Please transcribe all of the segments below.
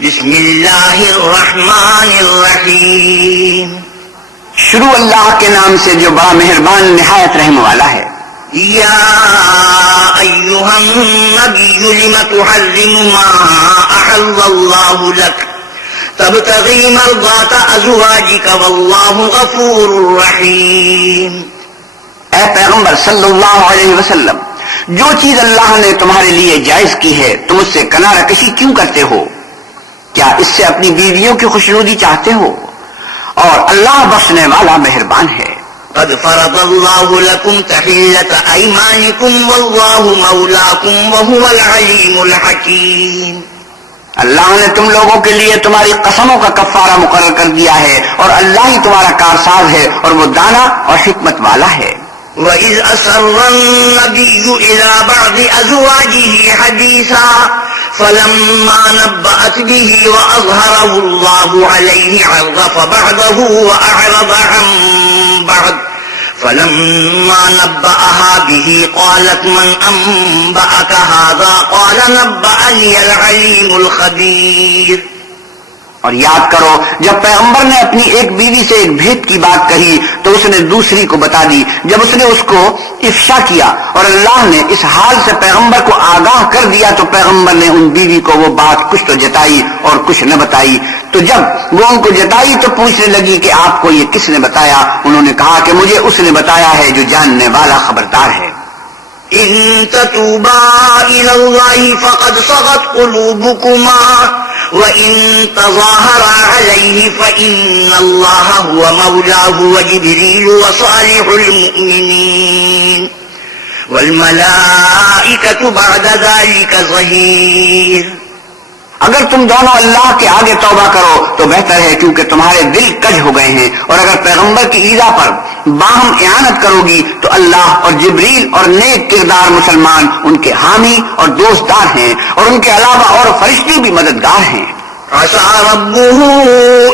بسم اللہ الرحمن الرحیم. شروع اللہ کے نام سے جو بڑا مہربان نہایت رحم والا ہے. یا ایھا النبی لم تحرم ما احل اللہ لک تبتغی مرضات ازواجک واللہ غفور رحیم. اے پیغمبر صلی اللہ علیہ وسلم، جو چیز اللہ نے تمہارے لیے جائز کی ہے تم اس سے کنارہ کشی کیوں کرتے ہو؟ کیا اس سے اپنی بیویوں کی خوشنودی چاہتے ہو؟ اور اللہ بخشنے والا مہربان ہے. قد فرض اللہ لکم تحلۃ ایمانکم واللہ مولاکم وہو العلیم الحکیم. اللہ نے تم لوگوں کے لیے تمہاری قسموں کا کفارہ مقرر کر دیا ہے اور اللہ ہی تمہارا کارساز ہے اور وہ دانا اور حکمت والا ہے. وَإِذْ أَسَرَّ النَّبِيُّ إِلَىٰ بَعْضِ أَزْوَاجِهِ حَدِيثًا فَلَمَّا نَبَّأَتْ بِهِ وَأَظْهَرَهُ اللَّهُ عَلَيْهِ عَرَّفَ بَعْضَهُ وَأَعْرَضَ عَن بَعْضٍ فَلَمَّا نَبَّأَهَا بِهِ قَالَتْ مَنْ أَنبَأَكَ هَٰذَا قَالَ نَبَّأَنِيَ الْعَلِيمُ الْخَبِيرُ. اور یاد کرو جب پیغمبر نے اپنی ایک بیوی سے ایک بھید کی بات کہی تو اس نے دوسری کو بتا دی. جب اس نے اس کو افشا کیا اور اللہ نے اس حال سے پیغمبر کو آگاہ کر دیا تو پیغمبر نے ان بیوی کو وہ بات کچھ تو جتائی اور کچھ نہ بتائی. تو جب وہ ان کو جتائی تو پوچھنے لگی کہ آپ کو یہ کس نے بتایا؟ انہوں نے کہا کہ مجھے اس نے بتایا ہے جو جاننے والا خبردار ہے. إن تتوبا إلى الله فقد صغت قلوبكما وإن تظاهرا عليه فإن الله هو مولاه وجبريل وصالح المؤمنين والملائكة بعد ذلك ظهير. اگر تم دونوں اللہ کے آگے توبہ کرو تو بہتر ہے کیونکہ تمہارے دل کج ہو گئے ہیں. اور اگر پیغمبر کی ایذا پر باہم اعانت کرو گی تو اللہ اور جبریل اور نیک کردار مسلمان ان کے حامی اور دوستدار ہیں اور ان کے علاوہ اور فرشتے بھی مددگار ہیں. عسى ربه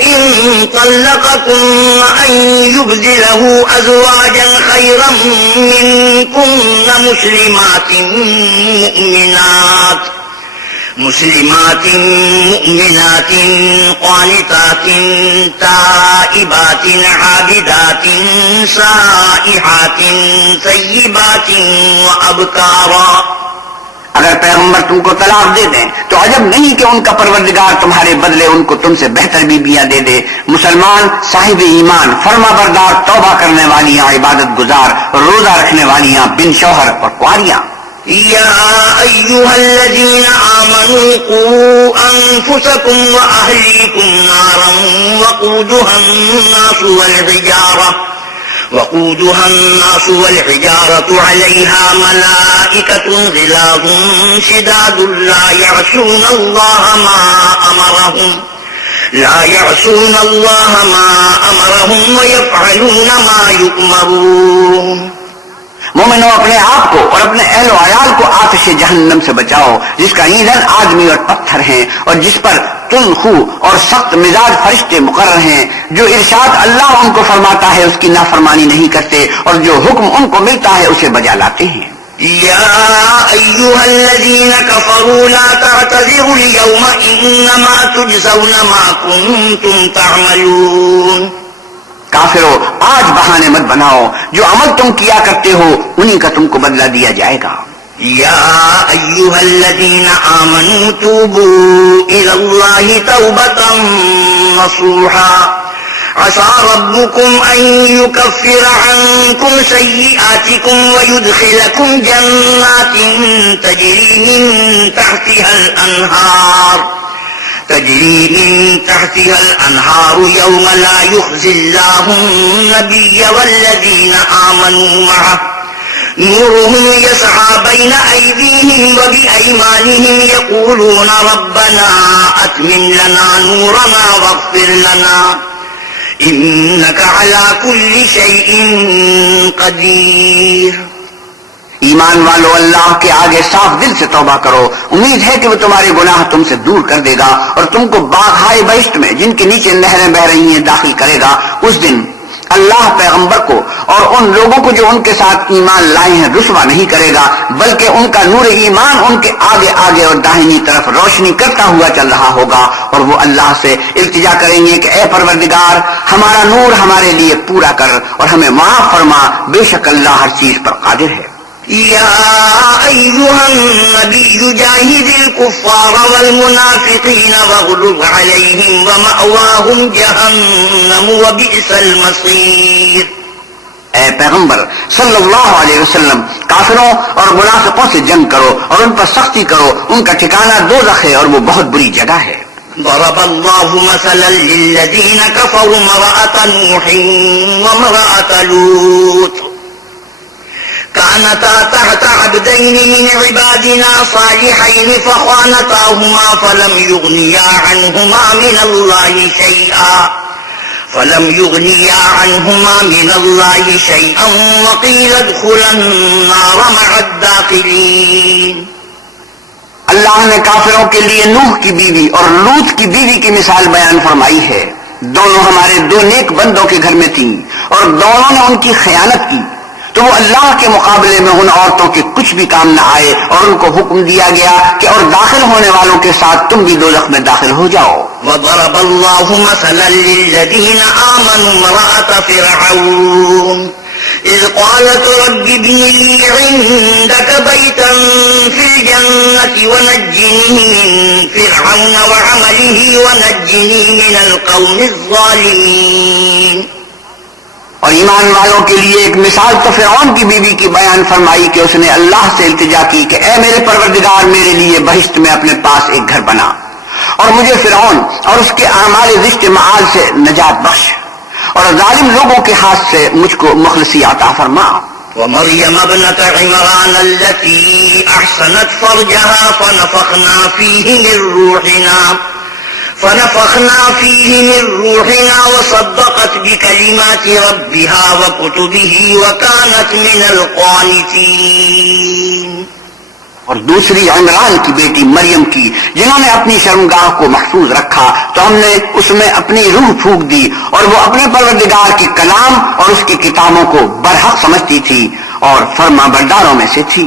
إن طلقكن أن يبدله أزواجا خيرا منكن مسلمات مؤمنات قانتات تائبات عابدات سائحات طیبات وأبکارا. اگر پیغمبر تم کو طلاق دے دیں تو عجب نہیں کہ ان کا پروردگار تمہارے بدلے ان کو تم سے بہتر بیویاں دے دے. مسلمان صاحب ایمان فرما بردار توبہ کرنے والیاں عبادت گزار روزہ رکھنے والیاں بن شوہر اور کنواریاں. یا ایھا الذین آمنوا قوا انفسکم واہلیکم نارا وقودها الناس والحجارة عليها ملائكة غلاظ شداد لا يعصون الله ما أمرهم ويفعلون ما يؤمرون. مومنو اپنے آپ کو اور اپنے اہل و عیال کو آتش جہنم سے بچاؤ جس کا ایندھن آدمی اور پتھر ہیں اور جس پر تند خو اور سخت مزاج فرشتے مقرر ہیں. جو ارشاد اللہ ان کو فرماتا ہے اس کی نافرمانی نہیں کرتے اور جو حکم ان کو ملتا ہے اسے بجا لاتے ہیں. یا ایھا الذین کفروا لا تعتذروا اليوم انما تجزون ما کنتم تعملون. کافرو آج بہانے مت بناؤ، جو عمل تم کیا کرتے ہو انہی کا تم کو بدلہ دیا جائے گا. یا ایھا الذین آمنوا توبوا الی اللہ توبۃ نصوحا عسى ربكم أن يكفر عنكم سيئاتكم ويدخلكم جنات تجري من تحتها الأنهار يوم لا يخزي الله النبي والذين آمنوا معه نورهم يسعى بين أيديهم وبأيمانهم يقولون ربنا أتمم لنا نورنا واغفر لنا إنك على كل شيء قدير. ایمان والو اللہ کے آگے صاف دل سے توبہ کرو. امید ہے کہ وہ تمہارے گناہ تم سے دور کر دے گا اور تم کو باغ ہائے بہشت میں جن کے نیچے نہریں بہ رہی ہیں داخل کرے گا. اس دن اللہ پیغمبر کو اور ان لوگوں کو جو ان کے ساتھ ایمان لائے ہیں رسوا نہیں کرے گا، بلکہ ان کا نور ایمان ان کے آگے آگے اور داہنی طرف روشنی کرتا ہوا چل رہا ہوگا، اور وہ اللہ سے التجا کریں گے کہ اے پروردگار ہمارا نور ہمارے لیے پورا کر اور ہمیں معاف فرما، بے شک اللہ ہر چیز پر قادر ہے۔ یا ایھا النبی جاہد الکفار والمنافقین واغلظ علیہم ومأواہم جہنم وبئس المصیر۔ اے پیغمبر صلی اللہ علیہ وسلم کافروں اور منافقوں سے جنگ کرو اور ان پر سختی کرو، ان کا ٹھکانہ دوزخ ہے اور وہ بہت بری جگہ ہے۔ ضرب اللہ مثلا للذین کفروا امرأة نوح وامرأة لوط كانتا تحت عبدين من عبادنا صالحين فخانتاهما فلم يغنيا عنهما من الله شيئا وقيل ادخلا النار مع الداخلين۔ اللہ نے کافروں کے لیے نوح کی بیوی اور لوط کی بیوی کی مثال بیان فرمائی ہے۔ دونوں ہمارے دو نیک بندوں کے گھر میں تھیں اور دونوں نے ان کی خیانت کی، تو وہ اللہ کے مقابلے میں ان عورتوں کے کچھ بھی کام نہ آئے، اور ان کو حکم دیا گیا کہ اور داخل ہونے والوں کے ساتھ تم بھی دوزخ میں داخل ہو جاؤ۔ وضرب الله مثلا للذين آمنوا امرأة فرعون إذ قالت رب ابن لي عندك بيتا في الجنة ونجني من فرعون وعمله ونجني من القوم الظالمين۔ اور ایمان والوں کے لیے ایک مثال تو فرعون کی بیوی کی بیان فرمائی کہ اس نے اللہ سے التجا کی کہ اے میرے پروردگار میرے لیے بہشت میں اپنے پاس ایک گھر بنا، اور مجھے فرعون اور اس کے اعمال رشت معال سے نجات بخش، اور ظالم لوگوں کے ہاتھ سے مجھ کو مخلصی عطا فرما۔ ومريم ابنة عمران التي أحسنت فرجها فنفخنا فيه من روحنا وصدقت بكلمات ربها وكتبه وكانت من القانتين۔ اور دوسری عمران کی بیٹی مریم کی، جنہوں نے اپنی شرمگاہ کو محفوظ رکھا تو ہم نے اس میں اپنی روح پھونک دی، اور وہ اپنے پروردگار کے کلام اور اس کی کتابوں کو برحق سمجھتی تھی اور فرما برداروں میں سے تھی۔